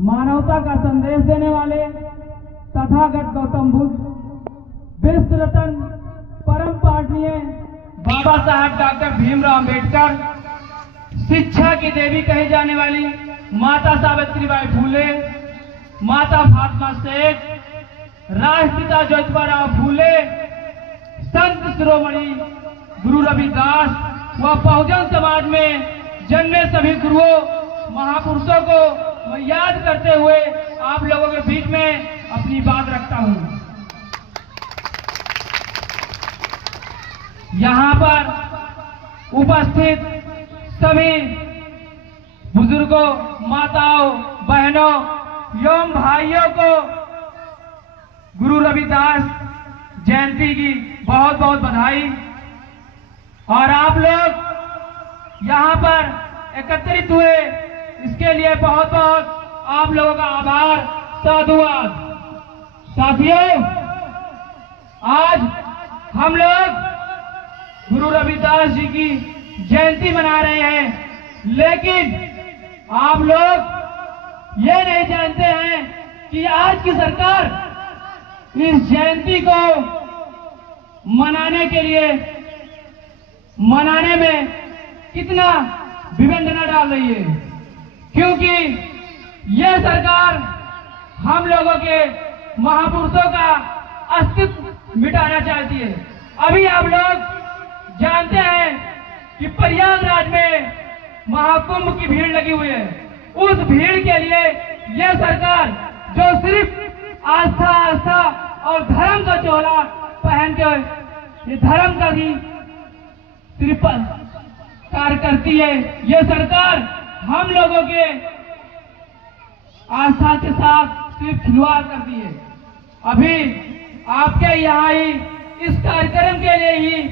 मानवता का संदेश देने वाले तथागत गौतम बुद्ध, विश्व रत्न परम पाठनीय बाबा साहब डॉक्टर भीमराव अंबेडकर, शिक्षा की देवी कही जाने वाली माता सावित्रीबाई फूले, माता फातिमा शेख, राष्ट्रपिता ज्योतिबा फूले, संत शिरोमणि गुरु रविदास व बहुजन समाज में जन्मे सभी गुरुओं महापुरुषों को मैं याद करते हुए आप लोगों के बीच में अपनी बात रखता हूं। यहां पर उपस्थित सभी बुजुर्गों, माताओं, बहनों एवं भाइयों को गुरु रविदास जयंती की बहुत बहुत बधाई। और आप लोग यहां पर एकत्रित हुए इसके लिए बहुत बहुत आप लोगों का आभार, साधुवाद। साथियों, आज हम लोग गुरु रविदास जी की जयंती मना रहे हैं, लेकिन आप लोग ये नहीं जानते हैं कि आज की सरकार इस जयंती को मनाने में कितना विडंबना डाल रही है, क्योंकि यह सरकार हम लोगों के महापुरुषों का अस्तित्व मिटाना चाहती है। अभी आप लोग जानते हैं कि प्रयागराज में महाकुंभ की भीड़ लगी हुई है। उस भीड़ के लिए यह सरकार जो सिर्फ आस्था और धर्म का चोला पहन के ये धर्म का ही सिर्फ कार्य करती है, यह सरकार हम लोगों के आस्था के साथ सिर्फ खिलवाड़ करती है। अभी आपके यहाँ ही इस कार्यक्रम के लिए ही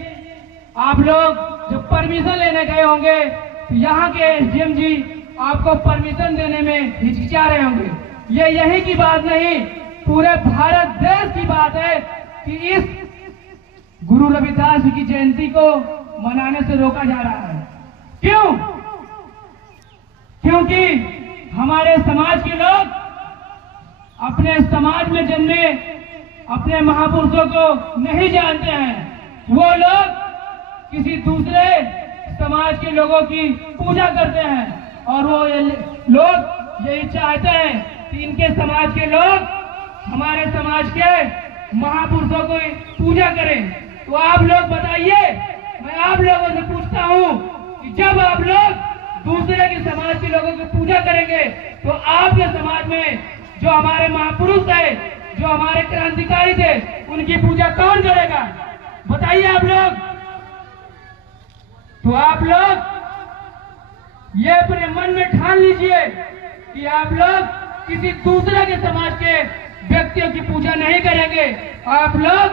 आप लोग जब परमिशन लेने गए होंगे तो यहाँ के एसडीएम जी आपको परमिशन देने में हिचकिचा रहे होंगे। ये यही की बात नहीं, पूरे भारत देश की बात है कि इस गुरु रविदास जी की जयंती को मनाने से रोका जा रहा है। क्यों? क्योंकि हमारे समाज के लोग अपने समाज में जन्मे अपने महापुरुषों को नहीं जानते हैं। वो लोग किसी दूसरे समाज के लोगों की पूजा करते हैं और वो लोग यही चाहते हैं कि इनके समाज के लोग हमारे समाज के महापुरुषों को पूजा करें। तो आप लोग बताइए, मैं आप लोगों से पूछता हूं कि जब आप लोग दूसरे के समाज के लोगों की पूजा करेंगे तो आपके समाज में जो हमारे महापुरुष थे, जो हमारे क्रांतिकारी थे, उनकी पूजा कौन करेगा? बताइए आप लोग। तो आप लोग ये अपने मन में ठान लीजिए कि आप लोग किसी दूसरे के समाज के व्यक्तियों की पूजा नहीं करेंगे। आप लोग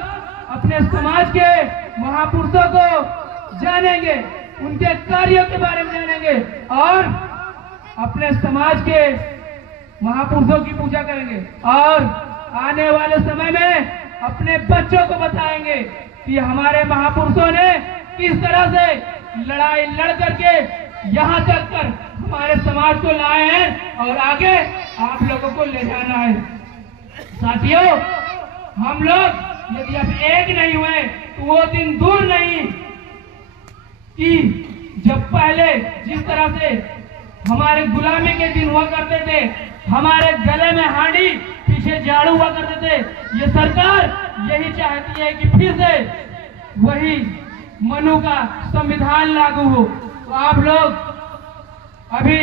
अपने समाज के महापुरुषों को जानेंगे, उनके कार्यों के बारे में जानेंगे और अपने समाज के महापुरुषों की पूजा करेंगे। और आने वाले समय में अपने बच्चों को बताएंगे कि हमारे महापुरुषों ने किस तरह से लड़ाई लड़ करके यहाँ तक कर हमारे समाज को लाए हैं और आगे आप लोगों को ले जाना है। साथियों, हम लोग यदि अब एक नहीं हुए तो वो दिन दूर नहीं कि जब पहले जिस तरह से हमारे गुलामी के दिन हुआ करते थे, हमारे गले में हांडी पीछे झाड़ू हुआ करते थे, ये सरकार यही चाहती है कि फिर से वही मनु का संविधान लागू हो। तो आप लोग अभी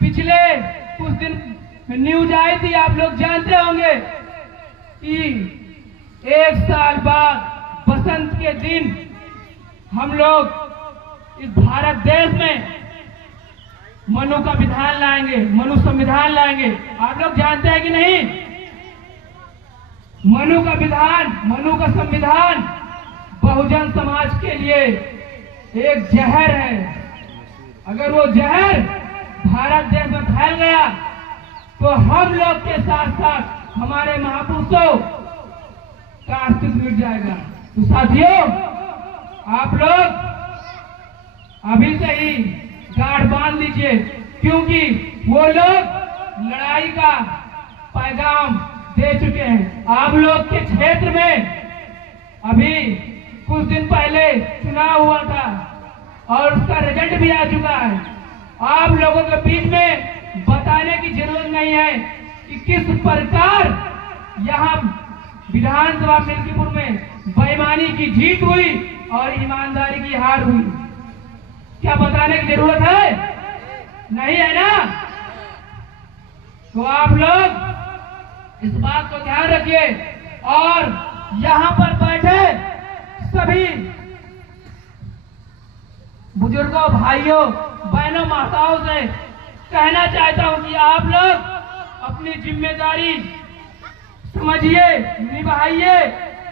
पिछले कुछ दिन में न्यूज आई थी, आप लोग जानते होंगे कि 1 साल बाद बसंत के दिन हम लोग इस भारत देश में मनु का विधान लाएंगे, मनु संविधान लाएंगे। आप लोग जानते हैं कि नहीं? मनु का विधान, मनु का संविधान बहुजन समाज के लिए एक जहर है। अगर वो जहर भारत देश में फैल गया तो हम लोग के साथ साथ हमारे महापुरुषों का अस्तित्व मिट जाएगा। तो साथियों, आप लोग अभी से ही गाढ़ बांध लीजिए, क्योंकि वो लोग लड़ाई का पैगाम दे चुके हैं। आप लोग के क्षेत्र में अभी कुछ दिन पहले चुनाव हुआ था और उसका रिजल्ट भी आ चुका है। आप लोगों के बीच में बताने की जरूरत नहीं है कि किस प्रकार यहाँ विधानसभा मिल्कीपुर में बेईमानी की जीत हुई और ईमानदारी की हार हुई। क्या बताने की जरूरत है? नहीं है ना? तो आप लोग इस बात को ध्यान रखिए और यहाँ पर बैठे सभी बुजुर्गों, भाइयों, बहनों, माताओं से कहना चाहता हूं कि आप लोग अपनी जिम्मेदारी समझिए, निभाइए,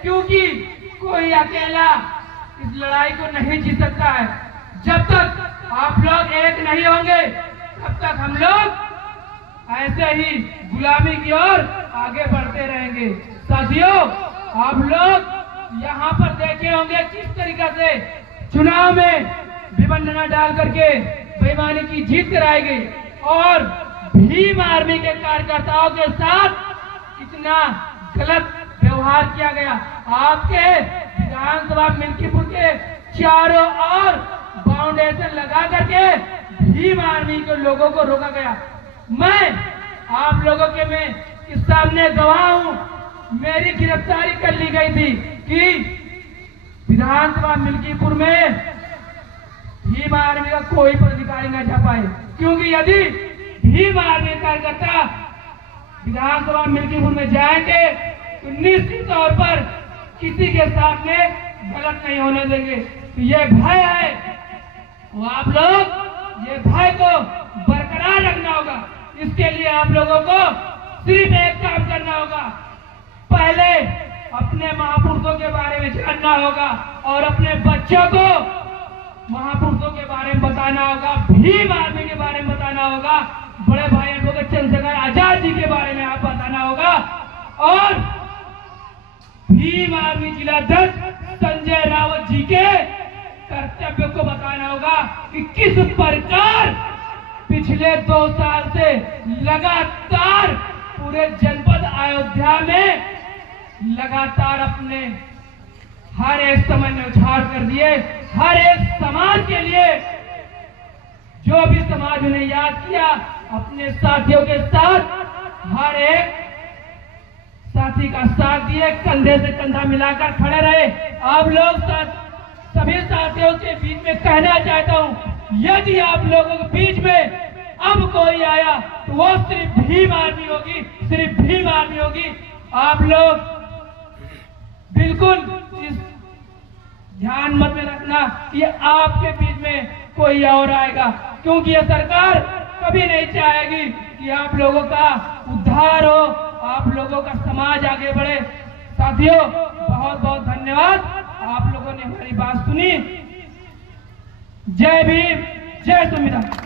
क्योंकि कोई अकेला इस लड़ाई को नहीं जीत सकता है। जब तक आप लोग एक नहीं होंगे तब तक हम लोग ऐसे ही गुलामी की ओर आगे बढ़ते रहेंगे। साथियों, आप लोग यहाँ पर देखे होंगे किस तरीके से चुनाव में विडंबना डाल करके बेईमानी की जीत कराई गई और भीम आर्मी के कार्यकर्ताओं के साथ कितना गलत व्यवहार किया गया। आपके विधानसभा मिल्कीपुर के चारों ओर बाउंडेशन लगा करके भीम आर्मी के लोगों को रोका गया। मैं आप लोगों के सामने गवाह हूं। मेरी गिरफ्तारी कर ली गई थी कि विधानसभा मिल्कीपुर में भीम आर्मी का कोई पदाधिकारी न जा पाए, क्योंकि यदि भीम आर्मी कार्यकर्ता विधानसभा मिल्कीपुर में जाएंगे तो निश्चित तौर पर किसी के सामने गलत नहीं होने देंगे। तो ये भय है, वो आप लोग ये भय को बरकरार रखना होगा। इसके लिए आप लोगों को सिर्फ एक काम करना होगा, पहले अपने महापुरुषों के बारे में जानना होगा और अपने बच्चों को महापुरुषों के बारे में बताना होगा, भीम आर्मी के बारे में बताना होगा, बड़े भाई एडवोकेट चंद्रशेखर आजाद जी के बारे में आप बताना होगा और भीम आर्मी जिलाध्यक्ष संजय रावत जी के कर्तव्य को बताना होगा कि किस प्रकार पिछले 2 साल से लगातार पूरे जनपद अयोध्या में लगातार अपने हर एक समय न्यौछावर कर दिए। हर एक समाज के लिए जो भी समाज उन्हें याद किया, अपने साथियों के साथ हर एक साथी का साथ दिए, कंधे से कंधा मिलाकर खड़े रहे। आप लोग सभी साथियों के बीच में कहना चाहता हूं, यदि आप लोगों के बीच में अब कोई आया तो वो सिर्फ भीम आर्मी होगी, सिर्फ भीम आर्मी होगी। आप लोग बिल्कुल इस ध्यान मत में रखना कि आपके बीच में कोई और आएगा, क्योंकि यह सरकार कभी नहीं चाहेगी कि आप लोगों का उद्धार हो, आप लोगों का समाज आगे बढ़े। साथियों, बहुत बहुत धन्यवाद, आप लोगों ने हमारी बात सुनी। जय भीम, जय संविधान।